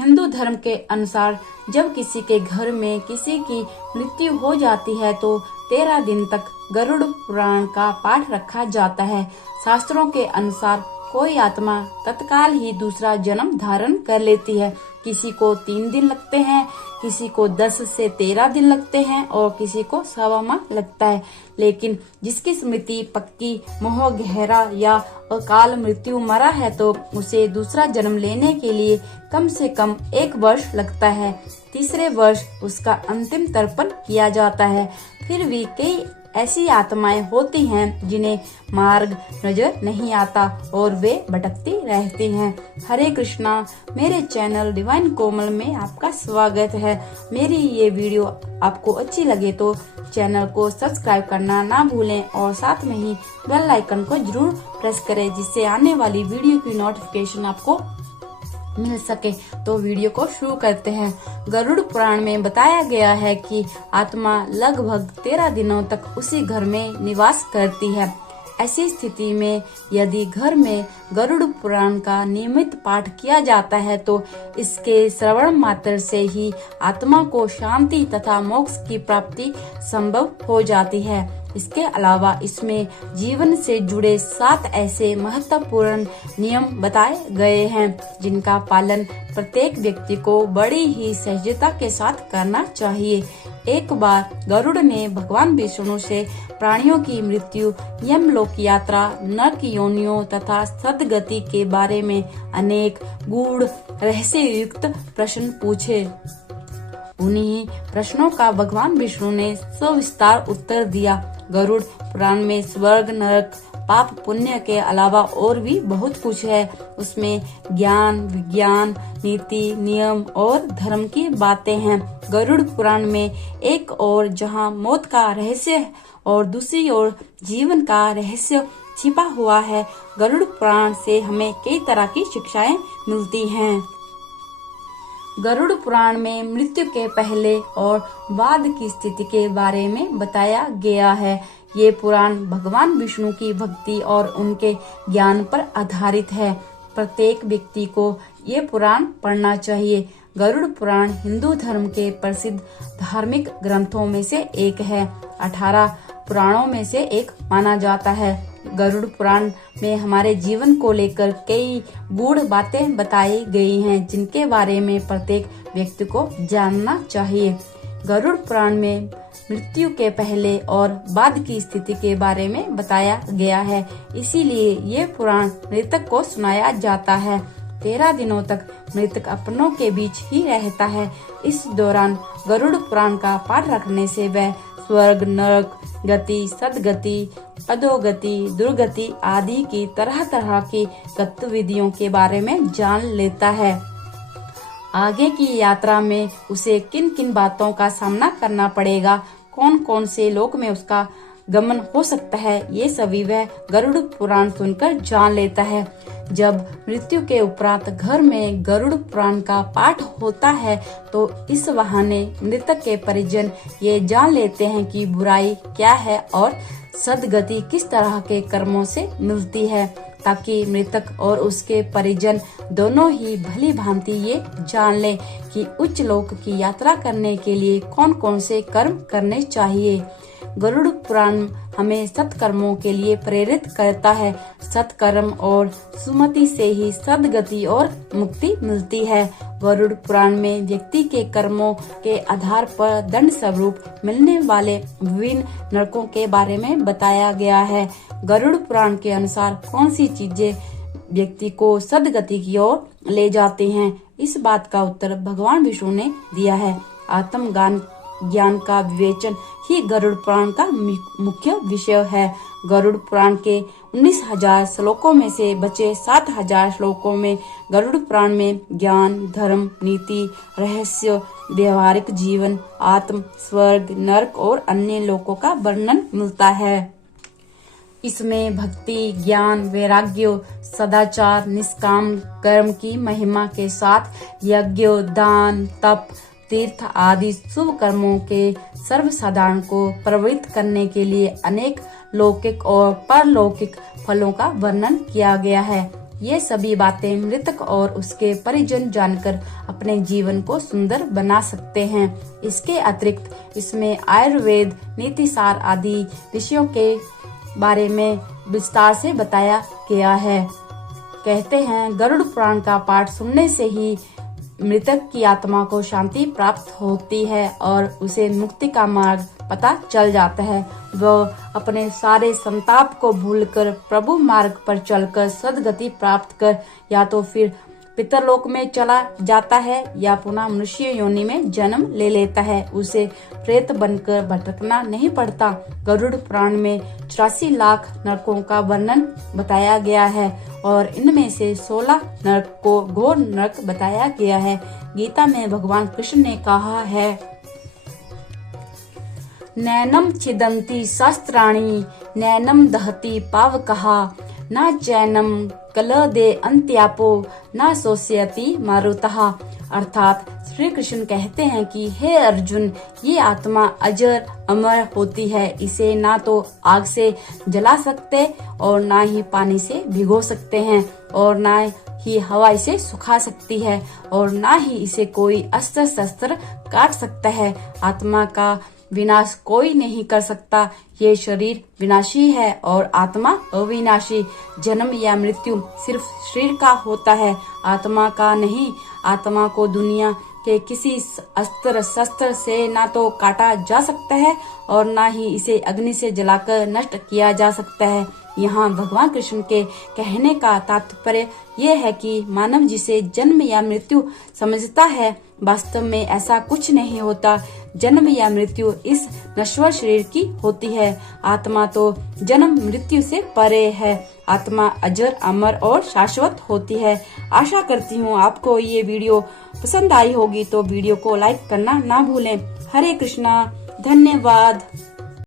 हिंदू धर्म के अनुसार जब किसी के घर में किसी की मृत्यु हो जाती है तो 13 दिन तक गरुड़ पुराण का पाठ रखा जाता है। शास्त्रों के अनुसार कोई आत्मा तत्काल ही दूसरा जन्म धारण कर लेती है। किसी को 3 दिन लगते हैं, किसी को 10 से 13 दिन लगते हैं और किसी को 1.25 माह लगता है। लेकिन जिसकी स्मृति पक्की, मोह गहरा या अकाल मृत्यु मरा है तो उसे दूसरा जन्म लेने के लिए कम से कम 1 वर्ष लगता है। तीसरे वर्ष उसका अंतिम तर्पण किया जाता है। फिर भी कई ऐसी आत्माएं होती हैं जिन्हें मार्ग नजर नहीं आता और वे भटकती रहती हैं। हरे कृष्णा, मेरे चैनल डिवाइन कोमल में आपका स्वागत है। मेरी ये वीडियो आपको अच्छी लगे तो चैनल को सब्सक्राइब करना ना भूलें और साथ में ही बेल आइकन को जरूर प्रेस करें जिससे आने वाली वीडियो की नोटिफिकेशन आपको मिल सके। तो वीडियो को शुरू करते हैं। गरुड़ पुराण में बताया गया है कि आत्मा लगभग 13 दिनों तक उसी घर में निवास करती है। ऐसी स्थिति में यदि घर में गरुड़ पुराण का नियमित पाठ किया जाता है तो इसके श्रवण मात्र से ही आत्मा को शांति तथा मोक्ष की प्राप्ति संभव हो जाती है। इसके अलावा इसमें जीवन से जुड़े 7 ऐसे महत्वपूर्ण नियम बताए गए हैं जिनका पालन प्रत्येक व्यक्ति को बड़ी ही सहजता के साथ करना चाहिए। एक बार गरुड़ ने भगवान विष्णु से प्राणियों की मृत्यु, यमलोक यात्रा, नरक योनियों तथा सद्गति के बारे में अनेक गूढ़ रहस्य युक्त प्रश्न पूछे। उन्हीं प्रश्नों का भगवान विष्णु ने सविस्तार उत्तर दिया। गरुड़ पुराण में स्वर्ग, नरक, पाप पुण्य के अलावा और भी बहुत कुछ है। उसमें ज्ञान, विज्ञान, नीति, नियम और धर्म की बातें हैं। गरुड़ पुराण में एक ओर जहां मौत का रहस्य और दूसरी ओर जीवन का रहस्य छिपा हुआ है। गरुड़ पुराण से हमें कई तरह की शिक्षाएं मिलती हैं। गरुड़ पुराण में मृत्यु के पहले और बाद की स्थिति के बारे में बताया गया है। ये पुराण भगवान विष्णु की भक्ति और उनके ज्ञान पर आधारित है। प्रत्येक व्यक्ति को ये पुराण पढ़ना चाहिए। गरुड़ पुराण हिंदू धर्म के प्रसिद्ध धार्मिक ग्रंथों में से एक है। 18 पुराणों में से एक माना जाता है। गरुड़ पुराण में हमारे जीवन को लेकर कई गूढ़ बातें बताई गई हैं जिनके बारे में प्रत्येक व्यक्ति को जानना चाहिए। गरुड़ पुराण में मृत्यु के पहले और बाद की स्थिति के बारे में बताया गया है, इसीलिए ये पुराण मृतक को सुनाया जाता है। 13 दिनों तक मृतक अपनों के बीच ही रहता है। इस दौरान गरुड़ पुराण का पाठ रखने से वह स्वर्ग, नरक, गति, सद्गति, अधोगति, दुर्गति आदि की तरह तरह की गतिविधियों के बारे में जान लेता है। आगे की यात्रा में उसे किन किन बातों का सामना करना पड़ेगा, कौन कौन से लोक में उसका गमन हो सकता है, ये सभी वह गरुड़ पुराण सुनकर जान लेता है। जब मृत्यु के उपरांत घर में गरुड़ पुराण का पाठ होता है तो इस बहाने मृतक के परिजन ये जान लेते हैं कि बुराई क्या है और सद्गति किस तरह के कर्मों से मिलती है, ताकि मृतक और उसके परिजन दोनों ही भली भांति ये जान लें कि उच्च लोक की यात्रा करने के लिए कौन कौन से कर्म करने चाहिए। गरुड़ पुराण हमें सत्कर्मों के लिए प्रेरित करता है। सत्कर्म और सुमति से ही सद्गति और मुक्ति मिलती है। गरुड़ पुराण में व्यक्ति के कर्मों के आधार पर दंड स्वरूप मिलने वाले विभिन्न नरकों के बारे में बताया गया है। गरुड़ पुराण के अनुसार कौन सी चीजें व्यक्ति को सद्गति की ओर ले जाती हैं, इस बात का उत्तर भगवान विष्णु ने दिया है। आत्म ज्ञान का विवेचन ही गरुड़ पुराण का मुख्य विषय है। गरुड़ पुराण के 19,000 श्लोकों में से बचे 7,000 श्लोकों में गरुड़ पुराण में ज्ञान, धर्म, नीति, रहस्य, व्यवहारिक जीवन, आत्म, स्वर्ग, नरक और अन्य लोकों का वर्णन मिलता है। इसमें भक्ति, ज्ञान, वैराग्य, सदाचार, निष्काम कर्म की महिमा के साथ यज्ञ, दान, तप, तीर्थ आदि शुभ कर्मों के सर्वसाधारण को प्रवृत्त करने के लिए अनेक लौकिक और परलौकिक फलों का वर्णन किया गया है। ये सभी बातें मृतक और उसके परिजन जानकर अपने जीवन को सुंदर बना सकते हैं। इसके अतिरिक्त इसमें आयुर्वेद, नीतिसार आदि विषयों के बारे में विस्तार से बताया गया है। कहते हैं गरुड़ पुराण का पाठ सुनने से ही मृतक की आत्मा को शांति प्राप्त होती है और उसे मुक्ति का मार्ग पता चल जाता है। वह अपने सारे संताप को भूलकर प्रभु मार्ग पर चलकर सद्गति प्राप्त कर या तो फिर पितरलोक में चला जाता है या पुनः मनुष्य योनि में जन्म ले लेता है। उसे प्रेत बनकर भटकना नहीं पड़ता। गरुड़ पुराण में 84 लाख नरकों का वर्णन बताया गया है और इनमें से 16 नरक को घोर नरक बताया गया है। गीता में भगवान कृष्ण ने कहा है, नैनम छिदन्ति शस्त्राणि नैनम दहति पावकः न चैनम कलदे अंत्यापो न शोष्यति मारुतः। अर्थात श्री कृष्ण कहते हैं कि हे अर्जुन, ये आत्मा अजर अमर होती है। इसे ना तो आग से जला सकते और ना ही पानी से भिगो सकते हैं और ना ही हवा इसे सुखा सकती है और ना ही इसे कोई अस्त्र शस्त्र काट सकता है। आत्मा का विनाश कोई नहीं कर सकता। ये शरीर विनाशी है और आत्मा अविनाशी। जन्म या मृत्यु सिर्फ शरीर का होता है, आत्मा का नहीं। आत्मा को दुनिया के किसी अस्त्र शस्त्र से ना तो काटा जा सकता है और ना ही इसे अग्नि से जलाकर नष्ट किया जा सकता है। यहाँ भगवान कृष्ण के कहने का तात्पर्य यह है कि मानव जिसे जन्म या मृत्यु समझता है, वास्तव में ऐसा कुछ नहीं होता। जन्म या मृत्यु इस नश्वर शरीर की होती है। आत्मा तो जन्म मृत्यु से परे है। आत्मा अजर अमर और शाश्वत होती है। आशा करती हूँ आपको ये वीडियो पसंद आई होगी, तो वीडियो को लाइक करना ना भूलें। हरे कृष्णा, धन्यवाद।